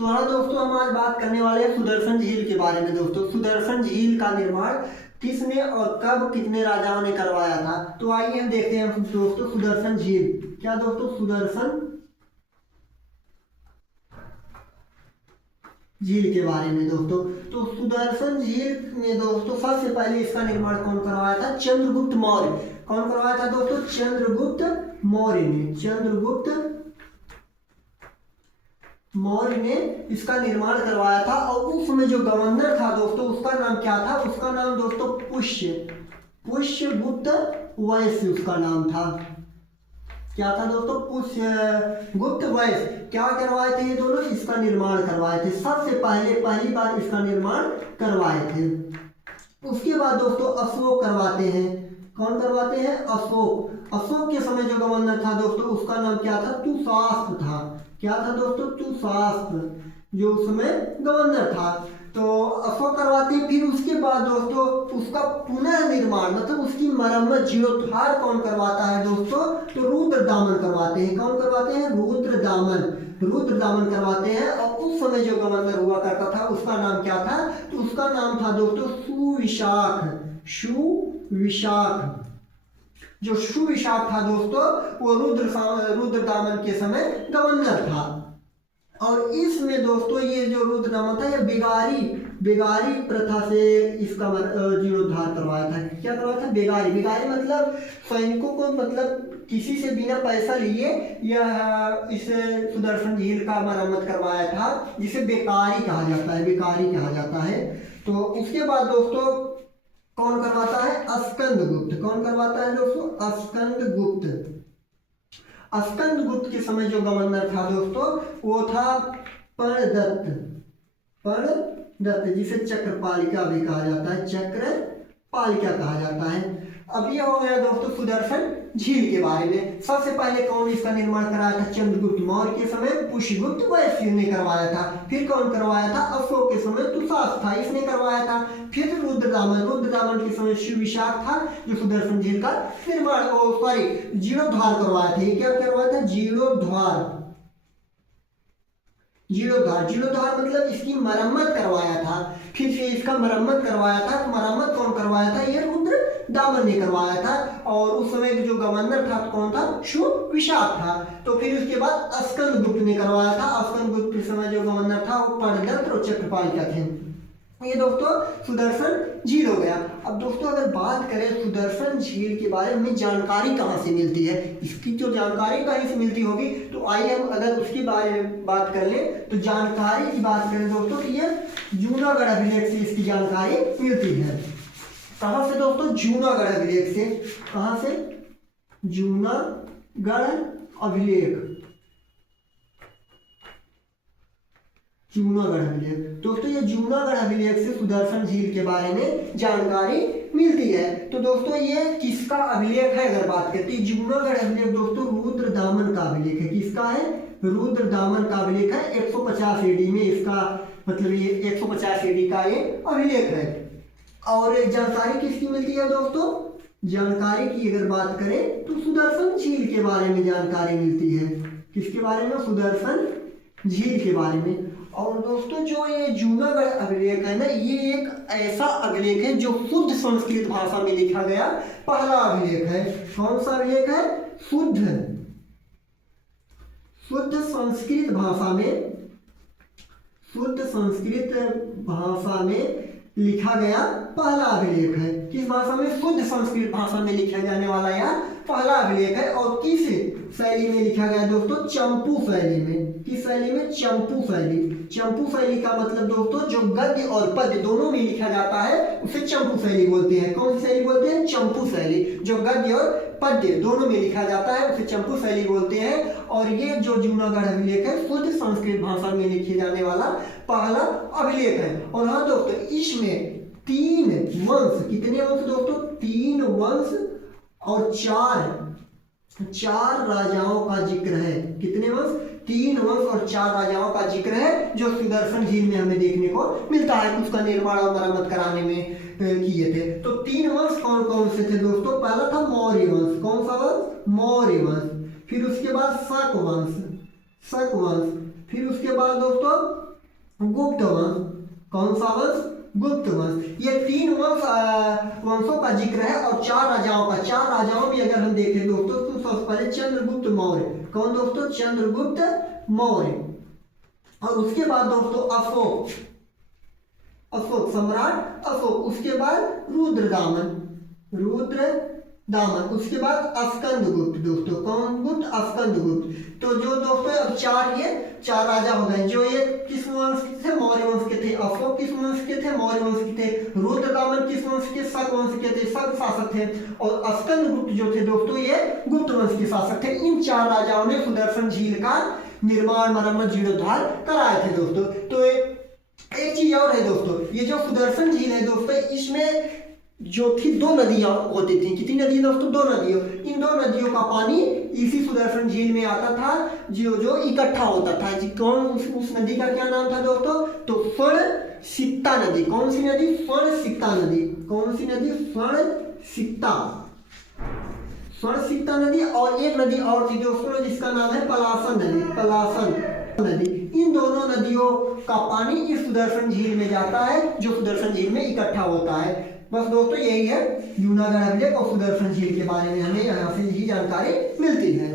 तो हाँ दोस्तों, हम आज बात करने वाले हैं सुदर्शन झील के बारे में। दोस्तों, सुदर्शन झील का निर्माण किसने और कब कितने राजाओं ने करवाया था, तो आइए हम देखते हैं दोस्तों सुदर्शन झील। क्या दोस्तों, सुदर्शन झील के बारे में दोस्तों। तो सुदर्शन झील में दोस्तों सबसे पहले इसका निर्माण कौन करवाया था? चंद्रगुप्त मौर्य। कौन करवाया था दोस्तों? चंद्रगुप्त मौर्य ने। चंद्रगुप्त मौर्य ने इसका निर्माण करवाया था। और उस समय जो गवर्नर था दोस्तों, उसका नाम क्या था? उसका नाम दोस्तों पुष्यगुप्त वैश्य उसका नाम था। क्या था दोस्तों? पुष्यगुप्त वैश्य। क्या करवाए थे ये दोनों? इसका निर्माण करवाए थे। सबसे पहली बार इसका निर्माण करवाए थे। उसके बाद दोस्तों अशोक करवाते हैं। कौन करवाते हैं? अशोक। अशोक के समय जो गवर्नर था दोस्तों, उसका नाम क्या था? तुषास्त्र था। क्या था दोस्तों? तुषास्त्र, जो उस समय गवर्नर था। तो अशोक करवाते हैं। फिर उसके बाद दोस्तों उसका पुनः निर्माण मतलब उसकी मरम्मत जीर्णोद्धार कौन करवाता है दोस्तों? तो रुद्रदामन करवाते हैं। कौन करवाते हैं? रुद्रदामन करवाते हैं। और उस समय जो गवर्नर हुआ करता था उसका नाम क्या था? तो उसका नाम था दोस्तों सुविशाख। जो सुविशाख था दोस्तों, वो रुद्रदामन के समय गवर्नर था। और इसमें दोस्तों ये जो रुद्रदामन था, ये बेगारी प्रथा से इसका जीर्णोद्धार करवाया था। क्या करवाया था? बेगारी मतलब सैनिकों को मतलब किसी से बिना पैसा लिए यह इस सुदर्शन झील का मरम्मत करवाया था, जिसे बेकारी कहा जाता है। तो उसके बाद दोस्तों कौन करवाता है? स्कंदगुप्त। कौन करवाता है दोस्तों? स्कंदगुप्त के समय जो गवर्नर था दोस्तों, वो था प्रणदत्त, जिसे चक्रपालिका भी कहा जाता है। चक्रपालिका कहा जाता है। अब ये हो गया दोस्तों सुदर्शन झील के बारे में। सबसे पहले कौन इसका निर्माण कराया था? चंद्रगुप्त मौर्य के समय पुष्यगुप्त वैश्य ने करवाया था। फिर कौन करवाया था? अशोक के समय तुषास्त्र था, इसने करवाया था। फिर रुद्रदामन के समय शिवविशाख था, जो सुदर्शन झील का निर्माण जीर्णोद्धार करवाया था। ये क्या करवाया था? जीर्णोद्धार मतलब इसकी मरम्मत करवाया था। फिर से इसका मरम्मत करवाया था। मरम्मत कौन करवाया था? ये रुद्रदामन ने करवाया था। और उस समय जो गवर्नर था कौन था? सुविशाख था। तो फिर उसके बाद स्कंदगुप्त ने करवाया था। स्कंदगुप्त के समय जो गवर्नर था वो प्रणदत्त और चक्रपालिका थे। ये दोस्तों सुदर्शन झील हो गया। अब दोस्तों अगर बात करें सुदर्शन झील के बारे में जानकारी कहाँ से मिलती है, इसकी जो जानकारी कहीं से मिलती होगी, तो आइए हम अगर उसके बारे में बात कर लें। तो जानकारी की बात करें दोस्तों, तो ये जूनागढ़ अभिलेख से इसकी जानकारी मिलती है। कहाँ से दोस्तों? जूनागढ़ अभिलेख से। कहाँ से? जूनागढ़ अभिलेख दोस्तों, ये जूनागढ़ अभिलेख से सुदर्शन झील के बारे में जानकारी मिलती है। तो दोस्तों ये किसका अभिलेख है अगर बात करते हैं? जूनागढ़ अभिलेख दोस्तों रुद्रदामन का अभिलेख है। किसका है? रुद्रदामन का अभिलेख है। 150 AD में इसका मतलब ये 150 AD का ये अभिलेख है। और जानकारी किसकी मिलती है दोस्तों? जानकारी की अगर बात करें तो सुदर्शन झील के बारे में जानकारी मिलती है। किसके बारे में? सुदर्शन झील के बारे में। और दोस्तों जो ये जूनागढ़ अभिलेख है ना, ये एक ऐसा अभिलेख है जो शुद्ध संस्कृत भाषा में लिखा गया पहला अभिलेख है। कौन सा अभिलेख है? शुद्ध संस्कृत भाषा में लिखा गया पहला अभिलेख है। किस भाषा में? शुद्ध संस्कृत भाषा में लिखा जाने वाला यह पहला अभिलेख है। और किस शैली में लिखा गया दोस्तों? चंपू शैली में। किस शैली में? चंपू शैली का मतलब दोस्तों जो गद्य और पद्य दोनों में लिखा जाता है उसे चंपू शैली बोलते हैं। कौन सी शैली बोलते हैं? चंपू शैली। जो गद्य और पद्य दोनों में लिखा जाता है उसे चंपू शैली बोलते हैं। और ये जो जूनागढ़ अभिलेख है शुद्ध संस्कृत भाषा में लिखे जाने वाला पहला अभिलेख है। और हाँ दोस्तों, इसमें 3 वंश, कितने वंश दोस्तों? 3 वंश और 4 राजाओं का जिक्र है। कितने वंश? 3 वंश और 4 राजाओं का जिक्र है, जो सुदर्शन झील में हमें देखने को मिलता है। उसका निर्माण और मरम्मत कराने में किए थे। तो 3 वंश कौन कौन से थे दोस्तों? पहला था मौर्य वंश। कौन सा वंश? मौर्य वंश। फिर उसके बाद शक वंश। फिर उसके बाद दोस्तों गुप्त वंश। कौन सा वंश? गुप्त वंश। ये 3 वंशों का जिक्र है और 4 राजाओं का। 4 राजाओं में अगर हम देखें दोस्तों तो सबसे पहले चंद्रगुप्त मौर्य। कौन दोस्तों? चंद्रगुप्त मौर्य। और उसके बाद दोस्तों अशोक, अशोक सम्राट अशोक। उसके बाद रुद्रदामन, रुद्रदामन। उसके बाद स्कंदगुप्त दोस्तों। कौन गुप्त? स्कंदगुप्त। तो जो दोस्तों अब 4 राजा हो गए। जो ये किस वंश के थे? मौर्य वंश के थे। अशोक किस वंश के थे? मौर्य वंश के थे। रुद्रदामन किस वंश के? शक वंश के थे, शक शासक थे। और स्कंदगुप्त जो थे दोस्तों ये गुप्त वंश के शासक थे। इन 4 राजाओं ने सुदर्शन झील का निर्माण, मरम्मत, जीर्णोद्धार कराए थे दोस्तों। तो एक चीज और है दोस्तों, ये जो सुदर्शन झील है दोस्तों, इसमें जो थी 2 नदियां होती थी। कितनी नदी दोस्तों? 2 नदियों। इन 2 नदियों का पानी इसी सुदर्शन झील में आता था, जो इकट्ठा होता था। जी कौन? उस नदी का क्या नाम था दोस्तों? तो स्वर्णसिक्ता नदी। कौन सी नदी? स्वर्णसिक्ता नदी। कौन सी नदी? स्वर्णसिक्ता नदी। और एक नदी और थी दोस्तों जिसका नाम है पलाशन नदी, पलाशन नदी। इन दोनों नदियों का पानी इस सुदर्शन झील में जाता है, जो सुदर्शन झील में इकट्ठा होता है। बस दोस्तों यही है जूनागढ़ अभिलेख और सुदर्शन झील के बारे में हमें यहाँ से यही जानकारी मिलती है।